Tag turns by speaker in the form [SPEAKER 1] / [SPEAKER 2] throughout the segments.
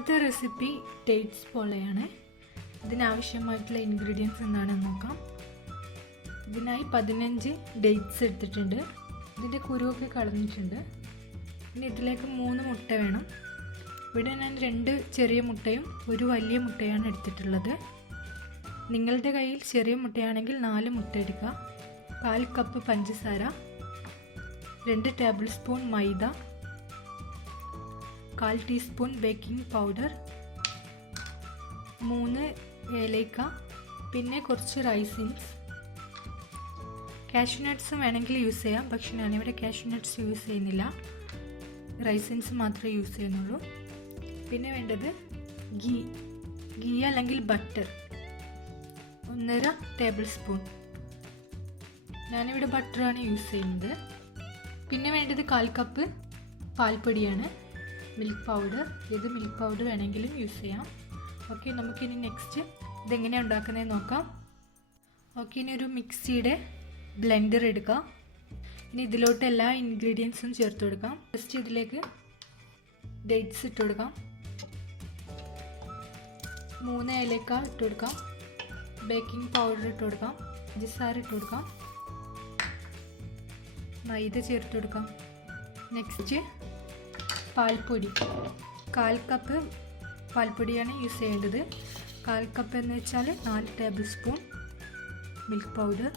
[SPEAKER 1] ഇന്നത്തെ recipe dates പോലെയാണ്. ഇതിനാവശ്യമായിട്ടുള്ള ingredients എന്താണെന്ന് നോക്കാം. ഇതിനായി പതിനഞ്ച് ഡേറ്റ്സ് എടുത്തിട്ടുണ്ട്. ഇതിന്റെ കുരുവൊക്കെ കളഞ്ഞിട്ടുണ്ട്. ഇനി ഇതിലേക്ക് മൂന്ന് മുട്ട വേണം. ഇവിടെ ഞാൻ രണ്ട് ചെറിയ മുട്ടയും ഒരു വലിയ മുട്ടയാണ് എടുത്തിട്ടുള്ളത്. നിങ്ങളുടെ കയ്യിൽ ചെറിയ മുട്ടയാണെങ്കിൽ നാല് മുട്ട എടുക്കുക. കാൽ കപ്പ് പഞ്ചസാര രണ്ട് ടേബിൾ സ്പൂൺ മൈദ കാൽ ടീസ്പൂൺ ബേക്കിംഗ് പൗഡർ മൂന്ന് ഏലക്ക പിന്നെ കുറച്ച് റൈസിൻസ് കാഷ്യൂ നട്ട്സ് വേണമെങ്കിൽ യൂസ് ചെയ്യാം പക്ഷെ ഞാനിവിടെ കാഷ്യൂ നട്ട്സ് യൂസ് ചെയ്യുന്നില്ല. റൈസിൻസ് മാത്രമേ യൂസ് ചെയ്യുന്നുള്ളൂ. പിന്നെ വേണ്ടത് ഗീ ഗീ അല്ലെങ്കിൽ ബട്ടർ ഒന്നര ടേബിൾ സ്പൂൺ ഞാനിവിടെ ബട്ടറാണ് യൂസ് ചെയ്യുന്നത്. പിന്നെ വേണ്ടത് കാൽ കപ്പ് പാൽപ്പൊടിയാണ്. മിൽക്ക് പൗഡർ ഏത് മിൽക്ക് പൗഡർ വേണമെങ്കിലും യൂസ് ചെയ്യാം. ഓക്കെ നമുക്കിനി നെക്സ്റ്റ് ഇതെങ്ങനെയാണ് ഉണ്ടാക്കുന്നതെന്ന് നോക്കാം. ഓക്കെ ഇനി ഒരു മിക്സിയുടെ ബ്ലെൻഡർ എടുക്കാം. ഇനി ഇതിലോട്ട് എല്ലാ ഇൻഗ്രീഡിയൻസും ചേർത്ത് കൊടുക്കാം. ഫസ്റ്റ് ഇതിലേക്ക് ഡേറ്റ്സ് ഇട്ട് കൊടുക്കാം. മൂന്ന് ഏലക്ക ഇട്ട് കൊടുക്കാം. ബേക്കിംഗ് പൗഡർ ഇട്ട് കൊടുക്കാം. പഞ്ചസാര ഇട്ട് കൊടുക്കാം. മൈദ ചേർത്ത് കൊടുക്കാം. നെക്സ്റ്റ് പാൽപ്പൊടി. കാൽ കപ്പ് പാൽപ്പൊടിയാണ് യൂസ് ചെയ്യേണ്ടത്. കാൽ കപ്പ് എന്ന് വെച്ചാൽ നാല് ടേബിൾ സ്പൂൺ മിൽക്ക് പൗഡർ.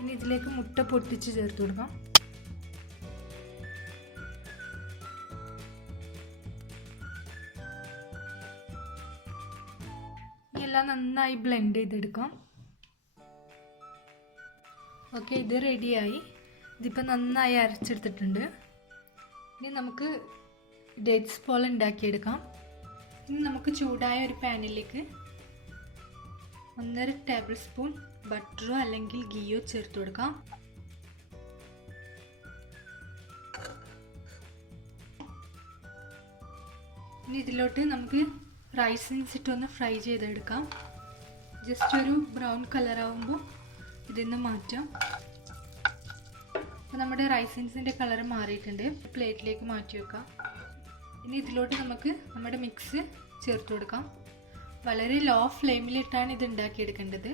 [SPEAKER 1] ഇനി ഇതിലേക്ക് മുട്ട പൊട്ടിച്ച് ചേർത്ത് കൊടുക്കാം. എല്ലാം നന്നായി ബ്ലെൻഡ് ചെയ്തെടുക്കാം. ഓക്കെ ഇത് റെഡിയായി ഇതിപ്പോൾ നന്നായി അരച്ചെടുത്തിട്ടുണ്ട്. ഇനി നമുക്ക് ഡേറ്റ്സ് പോലെ ഉണ്ടാക്കിയെടുക്കാം. ഇനി നമുക്ക് ചൂടായ ഒരു പാനിലേക്ക് ഒന്നര ടേബിൾ സ്പൂൺ ബട്ടറോ അല്ലെങ്കിൽ ഗീയോ ചേർത്ത് കൊടുക്കാം. ഇനി ഇതിലോട്ട് നമുക്ക് റൈസിൻസ് ഇട്ടൊന്ന് ഫ്രൈ ചെയ്തെടുക്കാം. ജസ്റ്റ് ഒരു ബ്രൗൺ കളർ ആവുമ്പോൾ ഇതിൽ നിന്ന് മാറ്റാം. നമ്മുടെ റൈസിൻസിന്റെ കളർ മാറിയിട്ടുണ്ട്. പ്ലേറ്റിലേക്ക് മാറ്റി വെക്കാം. ഇനി ഇതിലോട്ട് നമുക്ക് നമ്മുടെ മിക്സ് ചേർത്ത് കൊടുക്കാം. വളരെ ലോ ഫ്ലെയിമിലിട്ടാണ് ഇത് ഉണ്ടാക്കിയെടുക്കേണ്ടത്.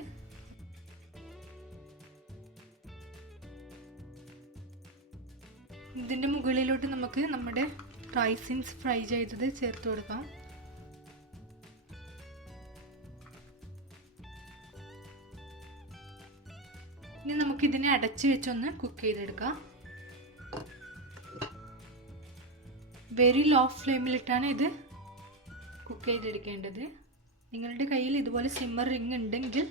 [SPEAKER 1] ഇതിന്റെ മുകളിലോട്ട് നമുക്ക് നമ്മുടെ റൈസിൻസ് ഫ്രൈ ചെയ്തത് ചേർത്ത് കൊടുക്കാം. ഇനി നമുക്ക് നമുക്കിതിനെ അടച്ച് വെച്ചൊന്ന് കുക്ക് ചെയ്തെടുക്കാം. വെരി ലോ ഫ്ലെയിമിലിട്ടാണ് ഇത് കുക്ക് ചെയ്തെടുക്കേണ്ടത്. നിങ്ങളുടെ കയ്യിൽ ഇതുപോലെ സിമ്മർ റിങ് ഉണ്ടെങ്കിൽ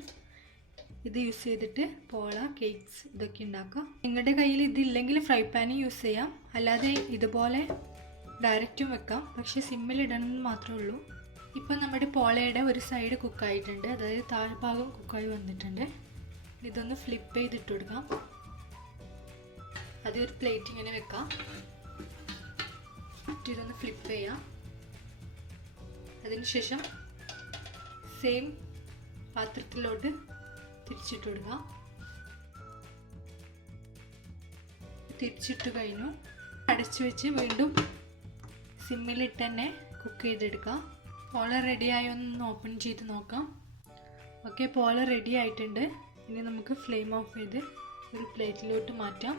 [SPEAKER 1] ഇത് യൂസ് ചെയ്തിട്ട് പോള കേക്ക്സ് ഇതൊക്കെ ഉണ്ടാക്കാം നിങ്ങളുടെ കയ്യിൽ ഇതില്ലെങ്കിൽ ഫ്രൈ പാൻ യൂസ് ചെയ്യാം. അല്ലാതെ ഇതുപോലെ ഡയറക്റ്റും വെക്കാം. പക്ഷേ സിമ്മിലിടണം ഇടണമെന്ന് മാത്രമേ ഉള്ളൂ. ഇപ്പം നമ്മുടെ പോളയുടെ ഒരു സൈഡ് കുക്കായിട്ടുണ്ട് അതായത് താഴ്ഭാഗം കുക്കായി വന്നിട്ടുണ്ട്. ഇതൊന്ന് ഫ്ലിപ്പ് ചെയ്തിട്ട് കൊടുക്കാം. അത് ഒരു പ്ലേറ്റ് ഇങ്ങനെ വെക്കാം. ഇതൊന്ന് ഫ്ലിപ്പ് ചെയ്യാം. അതിനുശേഷം സെയിം പാത്രത്തിലോട്ട് തിരിച്ചിട്ട് കൊടുക്കാം. തിരിച്ചിട്ട് കഴിഞ്ഞു. അടച്ചു വെച്ച് വീണ്ടും സിമ്മിലിട്ട് തന്നെ കുക്ക് ചെയ്തെടുക്കാം. പോള റെഡിയായോ ഒന്ന് ഓപ്പൺ ചെയ്ത് നോക്കാം. ഓക്കെ പോള റെഡി ആയിട്ടുണ്ട്. ഇനി നമുക്ക് ഫ്ലെയിം ഓഫ് ചെയ്ത് ഒരു പ്ലേറ്റിലോട്ട് മാറ്റാം.